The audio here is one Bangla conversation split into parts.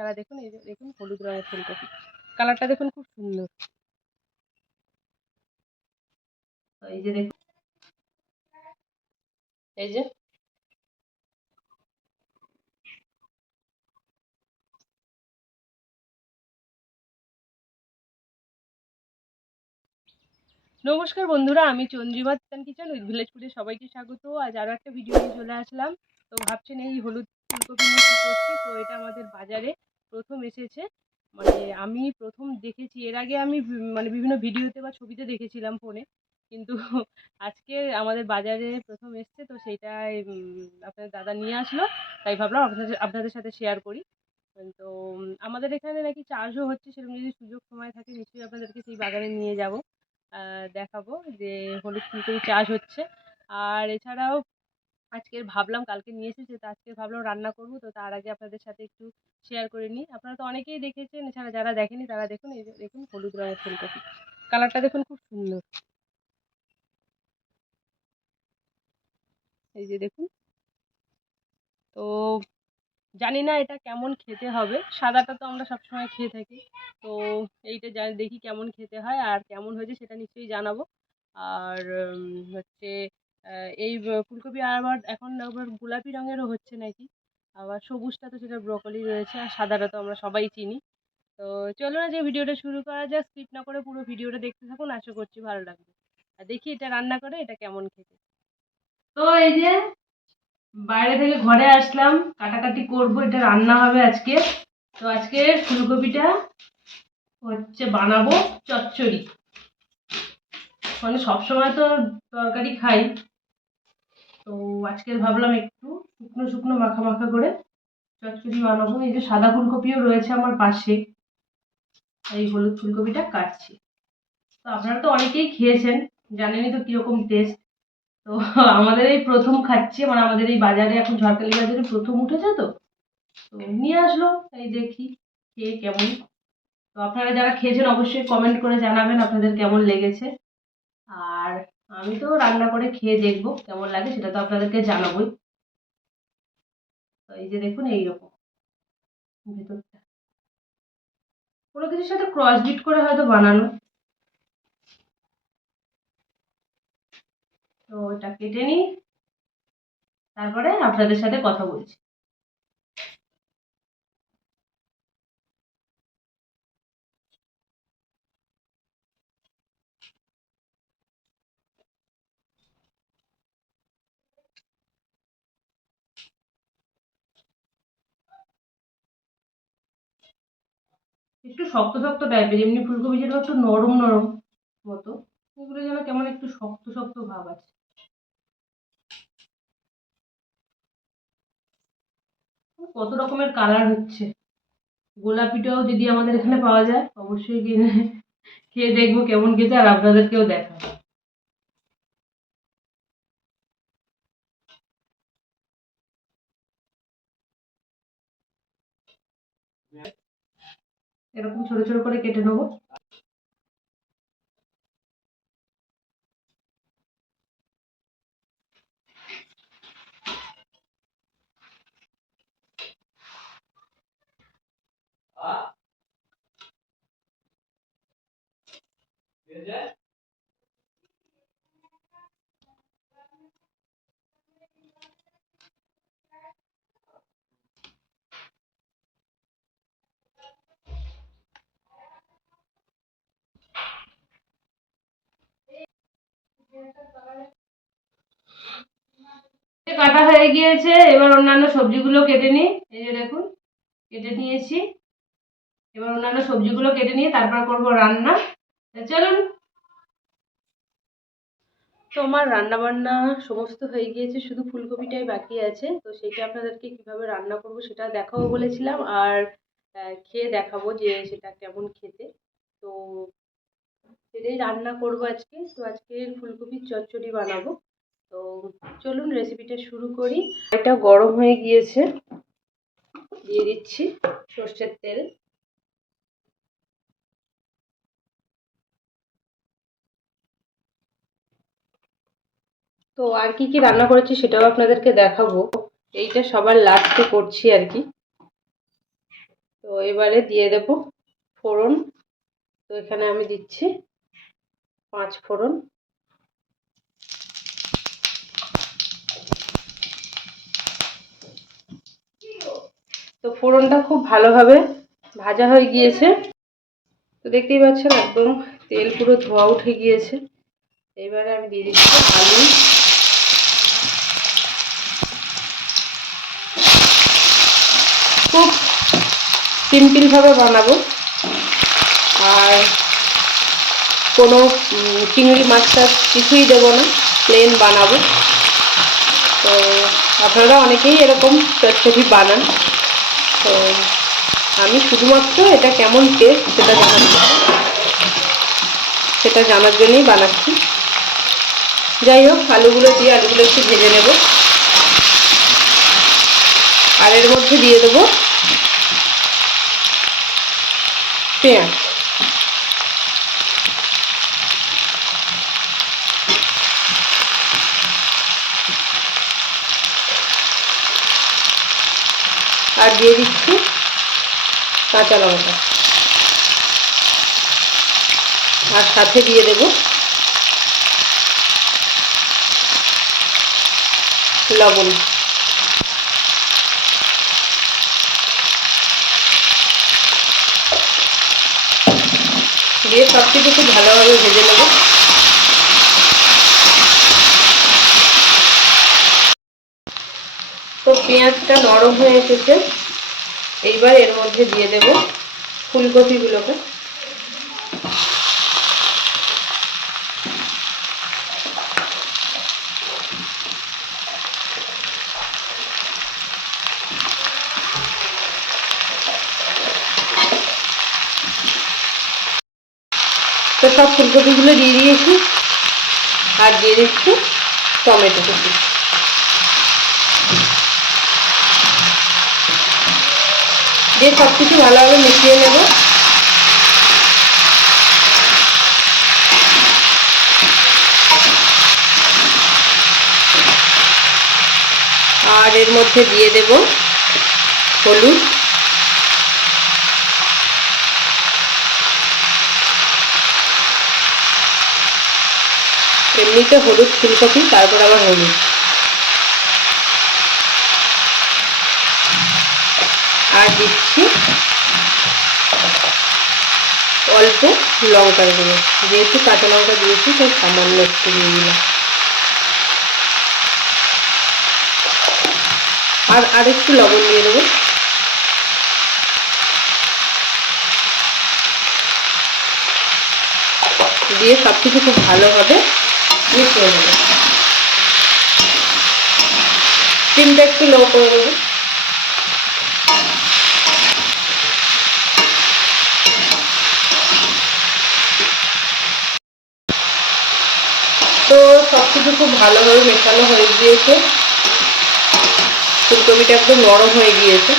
তারা দেখুন, এই দেখুন হলুদ রঙের ফুলকপি। কালারটা দেখুন খুব সুন্দর। এই যে নমস্কার বন্ধুরা, আমি Chandrima chicken kitchen with village ফুডে সবাইকে স্বাগত। আজ আরও একটা ভিডিও নিয়ে চলে আসলাম। তো ভাবছেন এই হলুদ ফুলকপি নিয়ে কী করছি? তো এটা আমাদের বাজারে প্রথম এসেছে। মানে আমি প্রথম দেখেছি এর আগে আমি মানে বিভিন্ন ভিডিওতে বা ছবিতে দেখেছিলাম ফোনে। কিন্তু আজকে আমাদের বাজারে প্রথম এসছে তো সেইটাই উম, আপনাদের দাদা নিয়ে আসলো। তাই ভাবলাম আপনাদের আপনাদের সাথে শেয়ার করি। তো আমাদের এখানে নাকি চাষও হচ্ছে সেরকম যদি সুযোগ সময় থাকে নিশ্চয়ই আপনাদেরকে সেই বাগানে নিয়ে যাব দেখাবো যে হলুদ ফুলকপি চাষ হচ্ছে। আর এছাড়াও আজকের ভাবলাম, কালকে নিয়ে এসেছে, তো আজকে ভাবলাম রান্না করব, তো তার আগে আপনাদের সাথে একটু শেয়ার করে নিই। আপনারা তো অনেকেই দেখেছেন, এছাড়া যারা দেখেনি, তারা দেখুন, এই দেখুন হলুদ রঙের ফুলকপি। কালারটা দেখুন খুব সুন্দর। এই যে দেখুন। তো জানি না এটা কেমন খেতে হবে, সাদাটা তো আমরা সবসময় খেয়ে থাকি। তো এইটা জানি দেখি কেমন খেতে হয় আর কেমন হয়েছে সেটা নিশ্চয়ই জানাব। আর হচ্ছে এই ফুলকপি আবার এখন আবার গোলাপি রঙেরও হচ্ছে নাকি? আবার সবুজটা তো সেটা ব্রকলি রয়েছে আর সাদাটা তো আমরা সবাই চিনি। তো চলো না যে ভিডিওটা শুরু করা যাক স্কিপ না করে পুরো ভিডিওটা দেখতে থাকুন, আশা করছি ভালো লাগবে। আর দেখি এটা রান্না করে এটা কেমন খেতে। তো এই যে বাইরে থেকে ঘরে আসলাম, কাটাকাটি করব, এটা রান্না হবে আজকে। তো আজকে ফুলকপিটা হচ্ছে বানাবো চচ্চড়ি। মানে সবসময় তো তরকারি খাই তো আজকে ভাবলাম একটু শুকনো শুকনো মাখা মাখা করে চচ্চড়ি বানাবো। এই যে সাদা ফুলকপিও রয়েছে আমার পাশে। এই হলুদ ফুলকপিটা কাটছি। তো আপনারা তো অনেকেই খেয়েছেন, জানেনই তো কীরকম টেস্ট তো আমাদের এই প্রথম খাচ্ছি মানে আমাদের এই বাজারে এখন ঝড়খালি বাজারে প্রথম উঠেছে তো। তো নিয়ে আসলো, এই দেখি খেয়ে কেমন। তো আপনারা যারা খেয়েছেন অবশ্যই কমেন্ট করে জানাবেন আপনাদের কেমন লেগেছে। আর আমি তো রান্না করে খেয়ে দেখব, কেমন লাগে সেটা তো আপনাদেরকে জানাবোই। এই যে দেখুন, এইরকম ভেতরটা। কোনো কিছুর সাথে ক্রস বিট করে হয়তো বানানো। তো এটা কেটে নিই, তারপরে আপনাদের সাথে কথা বলছি। একটু শক্ত শক্ত টাইপের এমনি ফুলকপি যেটা একটু নরম নরম মতো এগুলো যেন কেমন একটু শক্ত শক্ত ভাব আছে। কত রকমের কালার হচ্ছে। গোলাপিটাও যদি আমাদের এখানে পাওয়া যায়, অবশ্যই কিনে খেয়ে দেখব কেমন খেতে, আর আপনাদেরকেও দেখাবো। এরকম ছোট ছোট করে কেটে নেব। কাটা হয়ে গিয়েছে, এবার অন্যান্য সবজিগুলো কেটে নিই। এই যে দেখুন, কেটে নিয়েছি। এবার অন্যান্য সবজিগুলো কেটে নিয়ে তারপর করব রান্না। চলুন। তো আমার রান্না বান্না সমস্ত হয়ে গিয়েছে, শুধু ফুলকপিটাই বাকি আছে। তো সেটা আপনাদেরকে কীভাবে রান্না করব সেটা দেখাবো বলেছিলাম, আর খেয়ে দেখাবো যে সেটা কেমন খেতে। তো সেটাই রান্না করব আজকে। তো আজকে ফুলকপির চচ্চড়ি বানাবো। তো চলুন রেসিপিটা শুরু করি। এটা গরম হয়ে গিয়েছে। দিয়ে দিচ্ছি সর্ষের তেল। তো আর কি কি রান্না করেছি সেটাও আপনাদেরকে দেখাবো। এইটা সবার লাস্টে করছি আর কি। তো এবারে দিয়ে দেব ফোড়ন। তো এখানে আমি দিচ্ছি পাঁচ ফোড়ন। তো ফোড়নটা খুব ভালোভাবে ভাজা হয়ে গিয়েছে। তো দেখতেই পাচ্ছেন একদম তেল পুরো ধোয়া উঠে গিয়েছে। এবারে আমি দিয়ে দিচ্ছি আলু। খুব সিম্পলভাবে বানাবো। আর কোনো চিংড়ি মাছ টাছ কিছুই দেবো না প্লেন বানাবো। তো আপনারা অনেকেই এরকম চটচটি বানান। তো আমি শুধুমাত্র এটা কেমন টেস্ট সেটা জানার সেটা জানার জন্যই বানাচ্ছি। যাই হোক, আলুগুলো দিয়ে আলুগুলো একটু ভেজে নেব। আর এর মধ্যে দিয়ে দেবো পেঁয়াজ আর দিয়ে দিচ্ছি কাঁচা লঙ্কা। আর সাথে দিয়ে দেব লবণ। দিয়ে সব কিছু খুব ভালোভাবে ভেজে নেব। তো পেঁয়াজটা নরম হয়ে এসেছে। এইবার এর মধ্যে দিয়ে দেব ফুলকপিগুলোকে। তো সব ফুলকপিগুলো দিয়ে দিয়েছি। আর দিয়ে দিচ্ছি টমেটো কুচি দিয়ে সব কিছু ভালোভাবে মিশিয়ে নেব। আর এর মধ্যে দিয়ে দেব হলুদ। এমনিতে হলুদ ফুলকপি, তারপর আবার হলুদ। দিচ্ছি। অল্প লঙ্কার গুঁড়ো। যেহেতু কাঁচা লঙ্কা দিয়েছি তাই সামান্য একটু দিয়ে দিলাম। আর আরেকটু লবণ দিয়ে দেবো। দিয়ে সব কিছু খুব ভালোভাবে মিশিয়ে নেব। স্টিমটা একটু লো করে দেবো তো সব কিছু খুব ভালোভাবে মেশানো হয়ে গিয়েছে। ফুলকপিটা একদম নরম হয়ে গিয়েছে।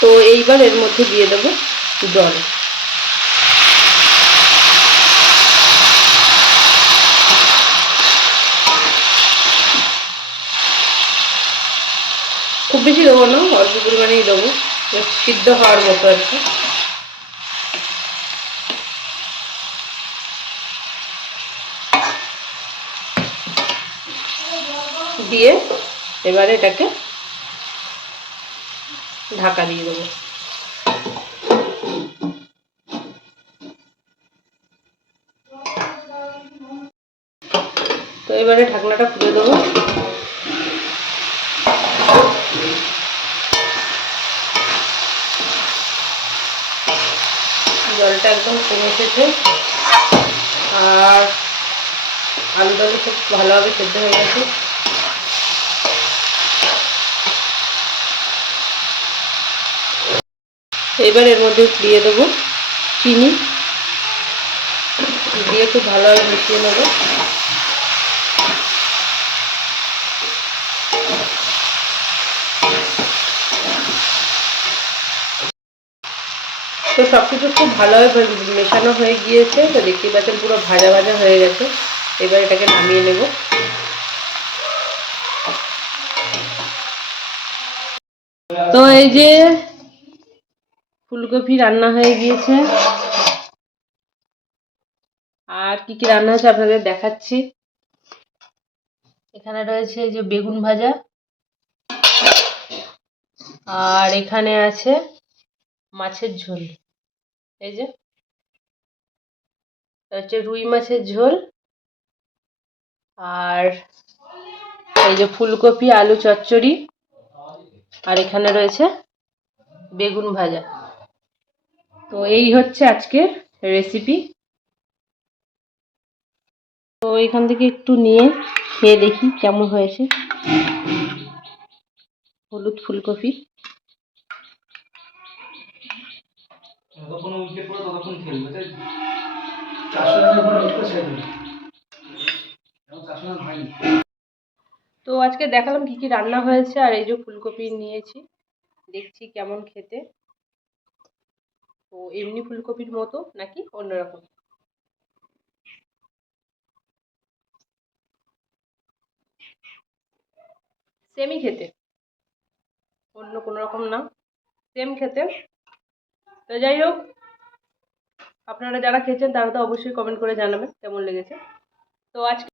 তো এইবার এর মধ্যে দিয়ে দেবো জল। খুব বেশি দেবো না, অল্প পরিমাণেই দেবো। সিদ্ধ হওয়ার মতো আর কি। দিয়ে এবারে এটাকে ঢাকা দিয়ে দেবো। তো এবারে ঢাকনাটা খুলে দেবো। জলটা একদম কমে এসেছে। আর আলুটাও খুব ভালোভাবে সেদ্ধ হয়ে গেছে। এবার এর মধ্যে দিয়ে দেবো চিনি। দিয়ে খুব ভালোভাবে মিশিয়ে নেব। তো সব কিছু খুব ভালোভাবে মেশানো হয়ে গিয়েছে, তো দেখতেই পাচ্ছেন পুরো ভাজা ভাজা হয়ে গেছে। এবার এটাকে নামিয়ে নেব। তো এই যে ফুলকপি রান্না হয়ে গিয়েছে। আর কি কি রান্না হয়েছে আপনাদের দেখাচ্ছি। এখানে রয়েছে এই যে বেগুন ভাজা। আর এখানে আছে মাছের ঝোল। এই যে হচ্ছে রুই মাছের ঝোল। আর এই যে ফুলকপি, আলু, চচ্চড়ি। আর এখানে রয়েছে বেগুন ভাজা। তো এই হচ্ছে আজকের রেসিপি তো এখান থেকে একটু নিয়ে খেয়ে দেখি কেমন হয়েছে। হলুদ ফুলকপি। যতক্ষণ উইকেট পড়ে ততক্ষণ খেলবে তাই তো? চারশো রানের ছেড়ে দেবে। চারশো রান হয়নি। তো আজকে দেখালাম কি কি রান্না হয়েছে আর এই যে ফুলকপি নিয়েছি। দেখছি কেমন খেতে। তো এমনি ফুলকপির মতো নাকি অন্যরকম? সেমই খেতে। অন্য কোনো রকম না। সেম খেতে। তো যাই হোক, আপনারা যারা খেয়েছেন তারা তো অবশ্যই কমেন্ট করে জানাবেন কেমন লেগেছে। তো আজকে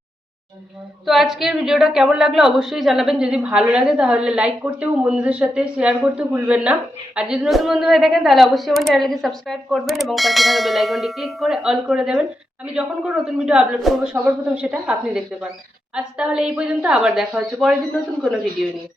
তো আজকের ভিডিওটা কেমন লাগল অবশ্যই জানাবেন। যদি ভালো লাগে তাহলে লাইক করতে এবং বন্ধুদের সাথে শেয়ার করতে ভুলবেন না। আর যদি নতুন বন্ধু হয়ে থাকেন তাহলে অবশ্যই আমার চ্যানেলকে সাবস্ক্রাইব করবেন এবং পাশে থাকা বেল আইকনটি ক্লিক করে অল করে দেবেন। আমি যখন কোনো নতুন ভিডিও আপলোড করব, সবার প্রথম সেটা আপনি দেখতে পান। আজ তাহলে এই পর্যন্ত, আবার দেখা হচ্ছে পরের দিন নতুন কোনো ভিডিও নিয়ে।